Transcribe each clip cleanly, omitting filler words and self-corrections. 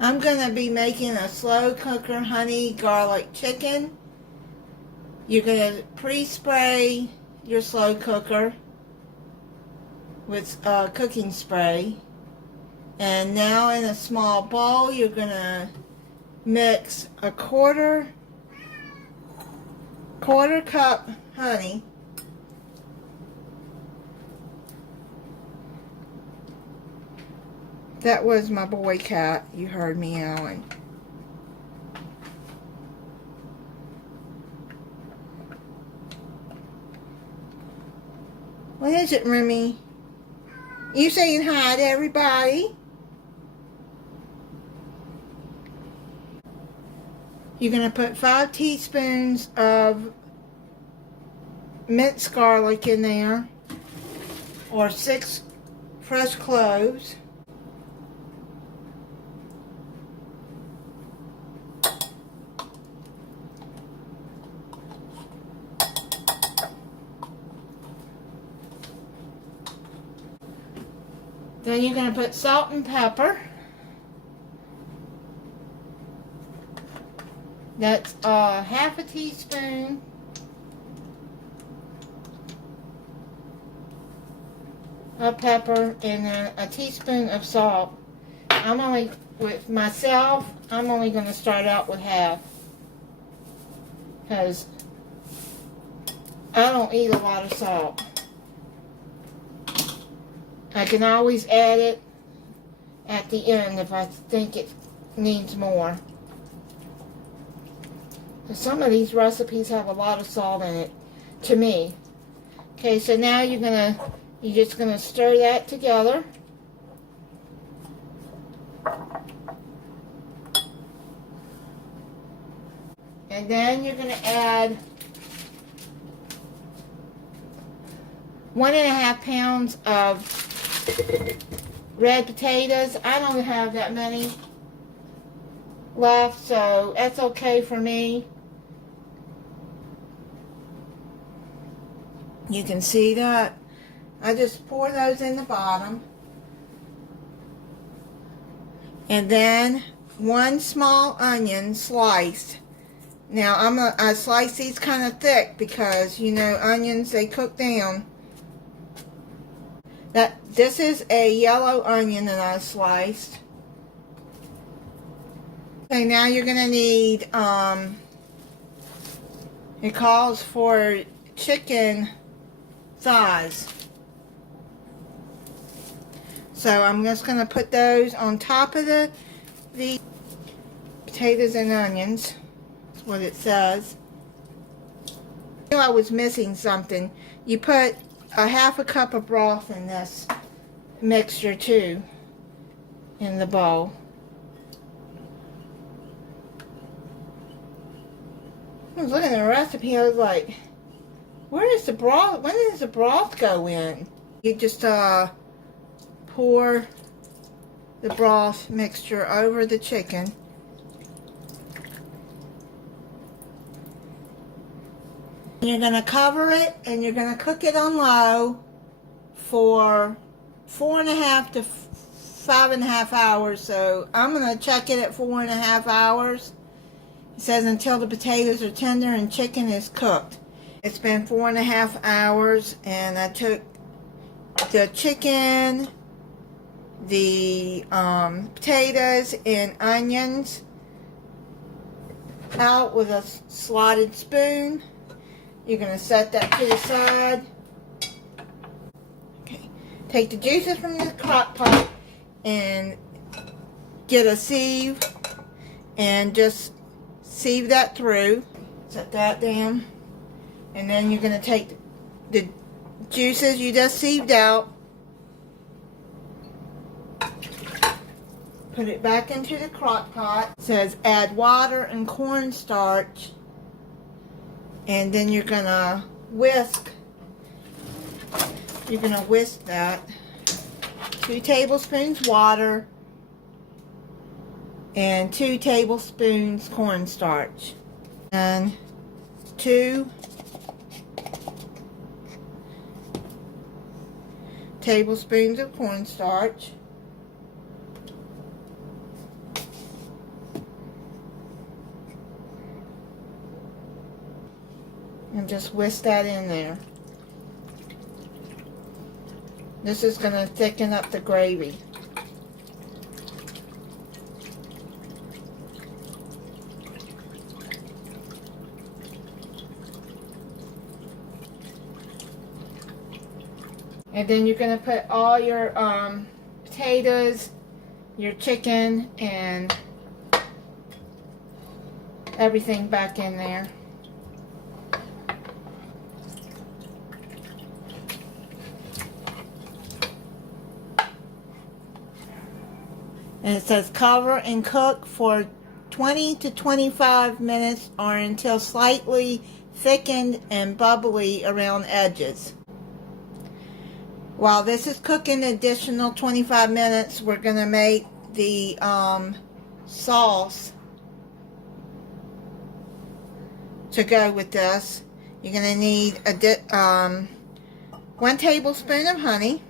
I'm going to be making a slow cooker honey garlic chicken. You're going to pre-spray your slow cooker with cooking spray. And now in a small bowl, you're going to mix a quarter cup honey. That was my boy cat. You heard meowing. What is it, Remy? You saying hi to everybody? You're going to put 5 teaspoons of minced garlic in there, or 6 fresh cloves. Then you're going to put salt and pepper. That's half a teaspoon of pepper and a teaspoon of salt. With myself, I'm only going to start out with half, because I don't eat a lot of salt. I can always add it at the end if I think it needs more. Some of these recipes have a lot of salt in it, to me. Okay, so now you're just gonna stir that together. And then you're gonna add 1.5 pounds of red potatoes. I don't have that many left, so that's okay for me. You can see that. I just pour those in the bottom. And then 1 small onion sliced. Now I slice these kind of thick because, you know, onions, they cook down. This is a yellow onion that I sliced. Okay, now you're going to need, it calls for chicken thighs. So I'm just going to put those on top of the potatoes and onions. That's what it says. I knew I was missing something. You put a half a cup of broth in this mixture too, in the bowl. I was looking at the recipe, I was like, where does the broth, when does the broth go in? You just pour the broth mixture over the chicken. You're going to cover it and you're going to cook it on low for 4.5 to 5.5 hours. So I'm going to check it at 4.5 hours. It says until the potatoes are tender and chicken is cooked. It's been 4.5 hours and I took the chicken, the potatoes and onions out with a slotted spoon. You're going to set that to the side. Okay. Take the juices from the crock pot and get a sieve and just sieve that through. Set that down. And then you're going to take the juices you just sieved out, put it back into the crock pot. It says add water and cornstarch. And then you're going to whisk. You're going to whisk that. 2 tablespoons water and 2 tablespoons cornstarch. And 2 tablespoons of cornstarch. and just whisk that in there. This is going to thicken up the gravy. And then you're going to put all your potatoes, your chicken, and everything back in there. And it says cover and cook for 20 to 25 minutes or until slightly thickened and bubbly around edges. While this is cooking an additional 25 minutes, we're going to make the sauce to go with this. You're going to need 1 tablespoon of honey,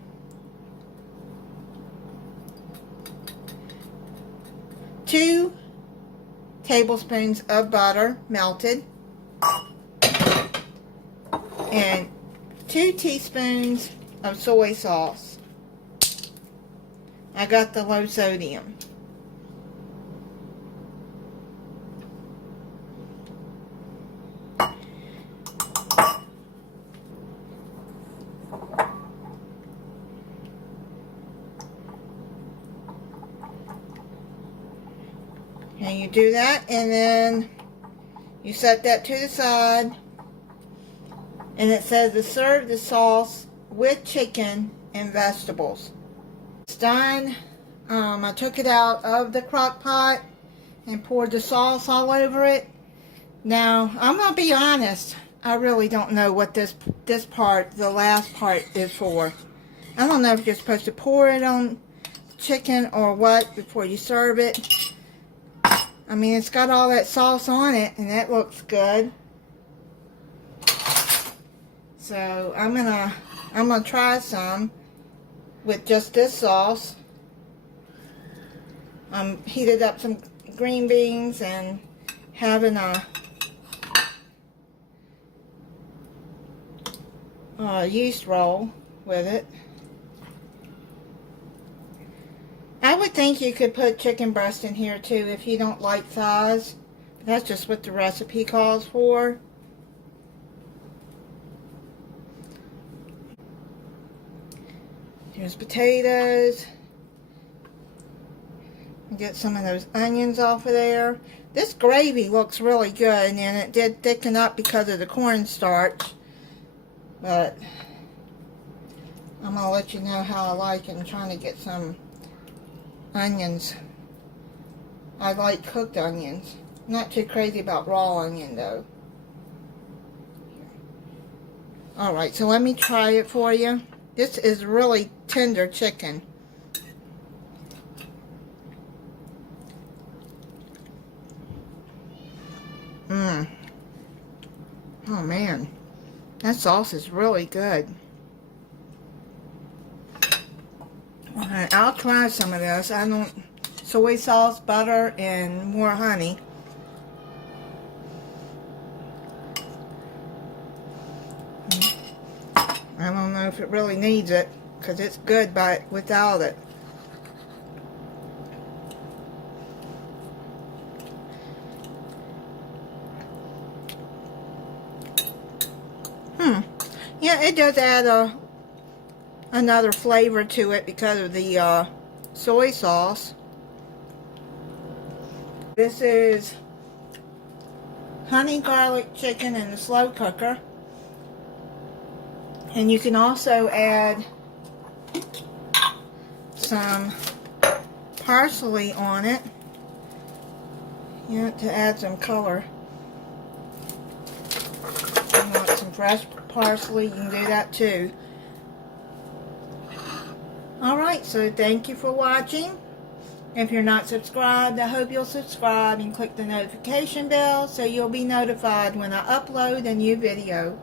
2 tablespoons of butter melted, and 2 teaspoons of soy sauce. I got the low sodium. And you do that, and then you set that to the side. And it says to serve the sauce with chicken and vegetables. It's done. I took it out of the crock pot and poured the sauce all over it. Now, I'm going to be honest. I really don't know what this part, the last part, is for. I don't know if you're supposed to pour it on chicken or what before you serve it. I mean, it's got all that sauce on it, and that looks good. So I'm gonna try some with just this sauce. Heated up some green beans and having a yeast roll with it. I would think you could put chicken breast in here too if you don't like thighs. That's just what the recipe calls for. Here's potatoes. Get some of those onions off of there. This gravy looks really good, and it did thicken up because of the cornstarch. But I'm going to let you know how I like it. I'm trying to get some onions. I like cooked onions. Not too crazy about raw onion though. Alright, so let me try it for you. This is really tender chicken. Oh man, that sauce is really good. Alright, I'll try some of this. Soy sauce, butter, and more honey. I don't know if it really needs it, because it's good without it. Yeah, it does add another flavor to it because of the soy sauce. This is honey garlic chicken in the slow cooker. And you can also add some parsley on it, to add some color. If you want some fresh parsley, you can do that too. Alright, so thank you for watching. If you're not subscribed, I hope you'll subscribe and click the notification bell so you'll be notified when I upload a new video.